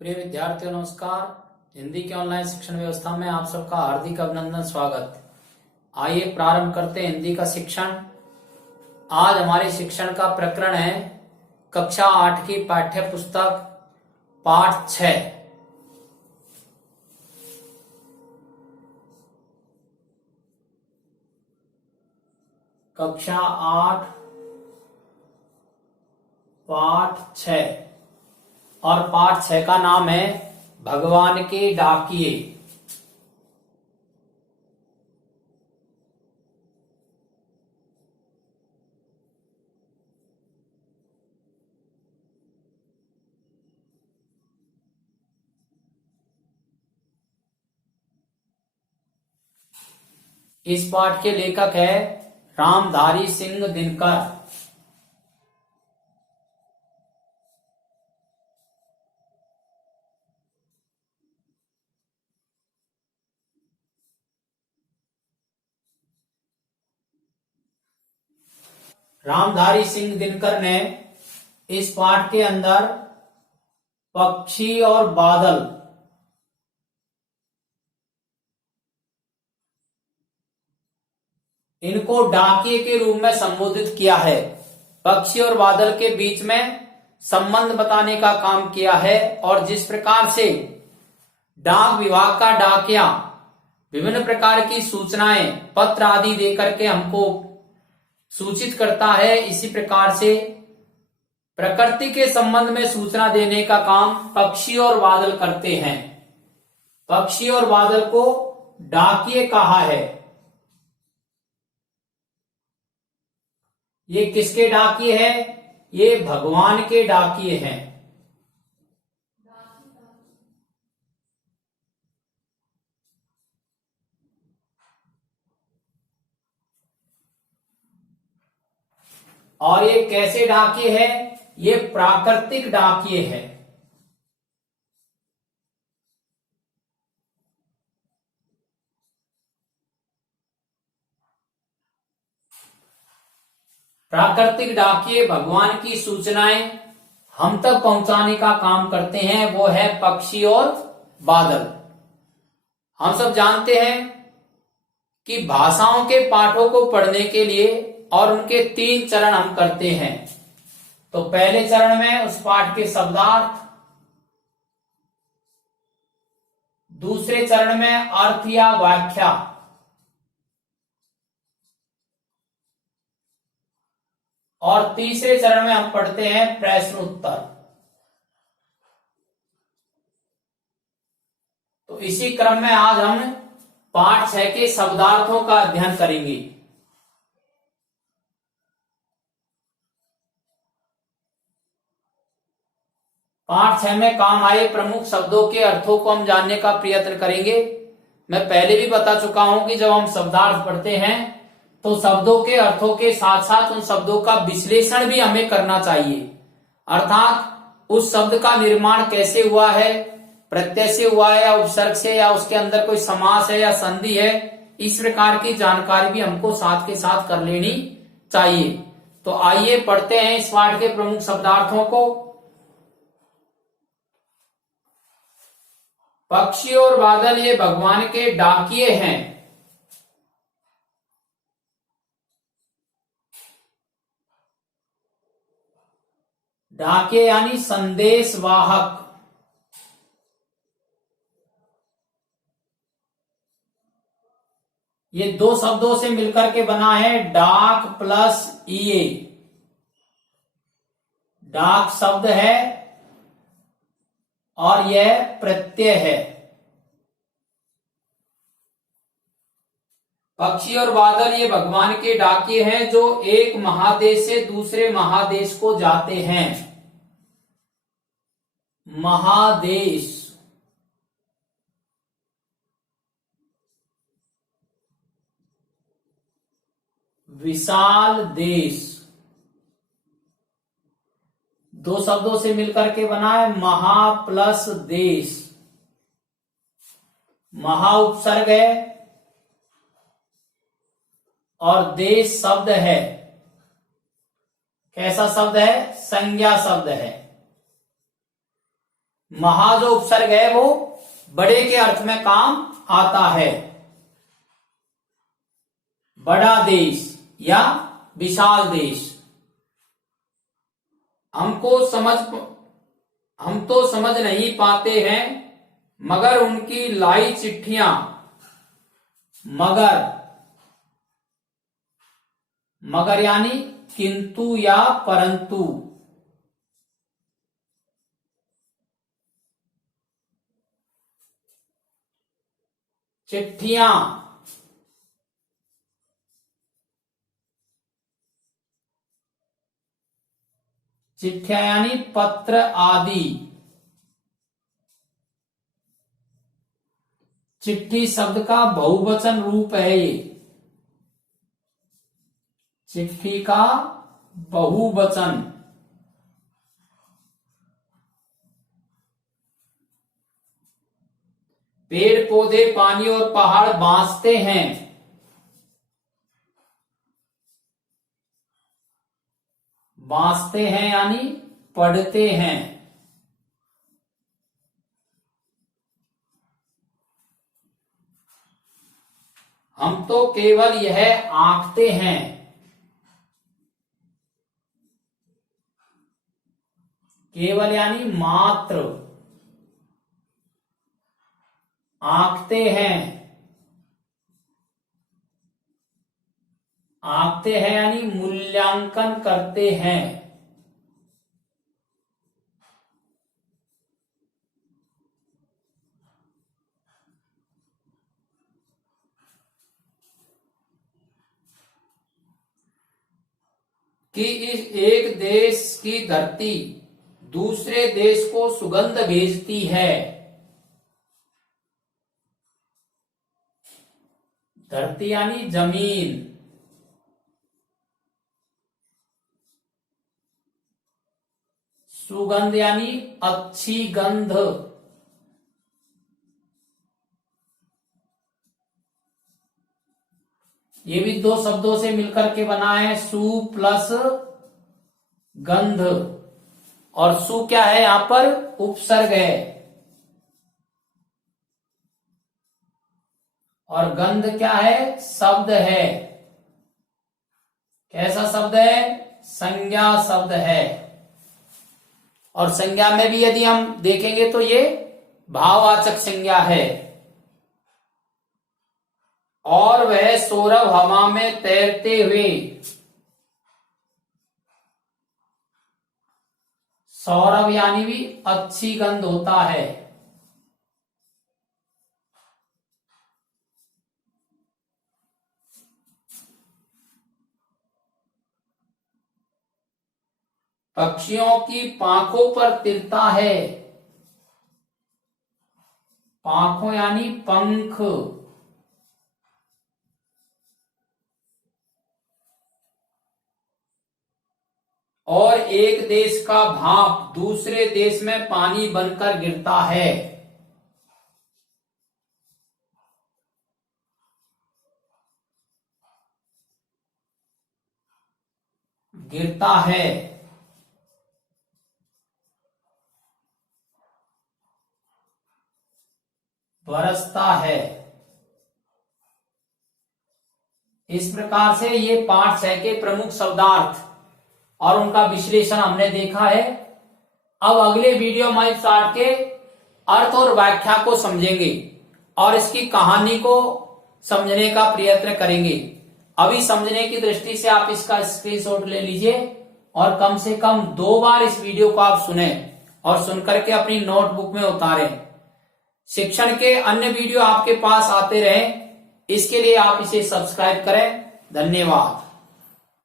प्रिय विद्यार्थियों नमस्कार। हिंदी के ऑनलाइन शिक्षण व्यवस्था में आप सबका हार्दिक अभिनंदन स्वागत। आइए प्रारंभ करते हैं हिंदी का शिक्षण। आज हमारे शिक्षण का प्रकरण है कक्षा 8 की पाठ्य पुस्तक पाठ 6। कक्षा 8 पाठ 6 और पाठ 6 का नाम है भगवान के डाकिए। इस पाठ के लेखक है रामधारी सिंह दिनकर। रामधारी सिंह दिनकर ने इस पाठ के अंदर पक्षी और बादल इनको डाकिए के रूप में संबोधित किया है। पक्षी और बादल के बीच में संबंध बताने का काम किया है और जिस प्रकार से डाक विभाग का डाकिया विभिन्न प्रकार की सूचनाएं पत्र आदि देकर के हमको सूचित करता है, इसी प्रकार से प्रकृति के संबंध में सूचना देने का काम पक्षी और बादल करते हैं। पक्षी और बादल को डाकिए कहा है। ये किसके डाकिए हैं? ये भगवान के डाकिए हैं। और ये कैसे डाकिए हैं? ये प्राकृतिक डाकिए हैं। प्राकृतिक डाकिए भगवान की सूचनाएं हम तक पहुंचाने का काम करते हैं, वो है पक्षी और बादल। हम सब जानते हैं कि भाषाओं के पाठों को पढ़ने के लिए और उनके 3 चरण हम करते हैं। तो पहले चरण में उस पाठ के शब्दार्थ, दूसरे चरण में अर्थ या व्याख्या, और तीसरे चरण में हम पढ़ते हैं प्रश्न उत्तर। तो इसी क्रम में आज हम पाठ 6 के शब्दार्थों का अध्ययन करेंगे। पाठ 6 में काम आए प्रमुख शब्दों के अर्थों को हम जानने का प्रयत्न करेंगे। मैं पहले भी बता चुका हूं कि जब हम शब्दार्थ पढ़ते हैं तो शब्दों के अर्थों के साथ साथ उन शब्दों का विश्लेषण भी हमें करना चाहिए। अर्थात उस शब्द का निर्माण कैसे हुआ है, प्रत्यय से हुआ है या उपसर्ग से, या उसके अंदर कोई समास है या संधि है, इस प्रकार की जानकारी भी हमको साथ के साथ कर लेनी चाहिए। तो आइए पढ़ते हैं इस पाठ के प्रमुख शब्दार्थों को। पक्षी और बादल ये भगवान के डाकिए हैं। डाकिए यानी संदेश वाहक। ये 2 शब्दों से मिलकर के बना है डाक प्लस ईए। डाक शब्द है और यह प्रत्यय है। पक्षी और बादल ये भगवान के डाकिए हैं जो एक महादेश से दूसरे महादेश को जाते हैं। महादेश, विशाल देश, 2 शब्दों से मिलकर के बना है महा प्लस देश। महा उपसर्ग है और देश शब्द है। कैसा शब्द है? संज्ञा शब्द है। महा जो उपसर्ग है वो बड़े के अर्थ में काम आता है। बड़ा देश या विशाल देश। हम तो समझ नहीं पाते हैं मगर उनकी लाई चिट्ठियां। मगर यानी किंतु या परंतु। चिट्ठियां, चिट्ठियां यानी पत्र आदि। चिट्ठी शब्द का बहुवचन रूप है ये। चिट्ठी का बहुवचन। पेड़ पौधे पानी और पहाड़ बांसते हैं। बांसते हैं यानी पढ़ते हैं। हम तो केवल यह आंकते हैं। केवल यानी मात्र। आंकते हैं। आंकते हैं यानी मूल्यांकन करते हैं। कि इस एक देश की धरती दूसरे देश को सुगंध भेजती है। धरती यानी जमीन। सुगंध यानी अच्छी गंध। ये भी दो शब्दों से मिलकर के बना है, सु प्लस गंध। और सु क्या है यहां पर? उपसर्ग है। और गंध क्या है? शब्द है। कैसा शब्द है? संज्ञा शब्द है। और संज्ञा में भी यदि हम देखेंगे तो ये भाववाचक संज्ञा है। और वह सौरभ हवा में तैरते हुए। सौरभ यानी भी अच्छी गंध होता है। पक्षियों की पांखों पर तिरता है। पांखों यानी पंख। और एक देश का भाप दूसरे देश में पानी बनकर गिरता है। गिरता है। बरसता है। इस प्रकार से ये पाठ 6 के प्रमुख शब्दार्थ और उनका विश्लेषण हमने देखा है। अब अगले वीडियो में इस पाठ के अर्थ और व्याख्या को समझेंगे और इसकी कहानी को समझने का प्रयत्न करेंगे। अभी समझने की दृष्टि से आप इसका स्क्रीनशॉट ले लीजिए और कम से कम 2 बार इस वीडियो को आप सुने और सुनकर के अपनी नोटबुक में उतारें। शिक्षण के अन्य वीडियो आपके पास आते रहे, इसके लिए आप इसे सब्सक्राइब करें। धन्यवाद।